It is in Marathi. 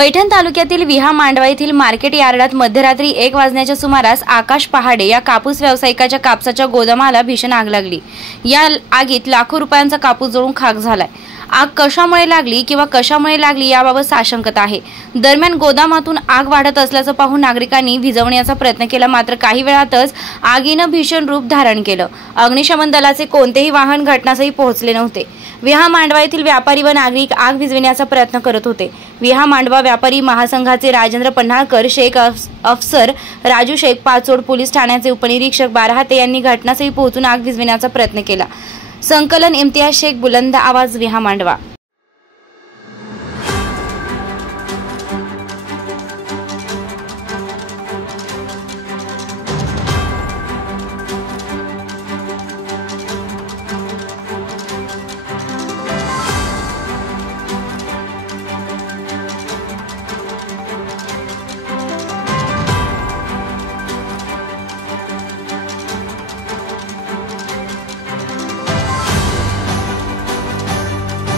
पैठण तालुक्यातील विहा मांडवा येथील मार्केट यार्डात मध्यरात्री 1 वाजण्याच्या सुमारास आकाश पहाडे या कापूस व्यावसायिकाच्या कापसाच्या गोदामाला भीषण आग लागली। या आगीत लाखो रुपयांचा कापूस जळून खाक झालाय। आग कशामुळे लागली किंवा कशामुळे लागली याबाबत साशंकता आहे। दरम्यान गोदामातून आग वाढत असल्याचं पाहून नागरिकांनी विझवण्याचा प्रयत्न केला, मात्र काही वेळातच आगीनं भीषण रूप धारण केलं। अग्निशमन दलाचे कोणतेही वाहन घटनास्थळी पोहोचले नव्हते। विहा मांडवा येथील व्यापारी व नागरिक आग विझविण्याचा प्रयत्न करत होते। विहा मांडवा व्यापारी महासंघाचे राजेंद्र पन्हाळकर, शेख अफसर राजू शेख पाचोड, पोलीस ठाण्याचे उपनिरीक्षक बाराहाते यांनी घटनास्थळी पोहोचून आग विझविण्याचा प्रयत्न केला। संकलन इम्तियाज शेख, बुलंद आवाज, विहा मांडवा।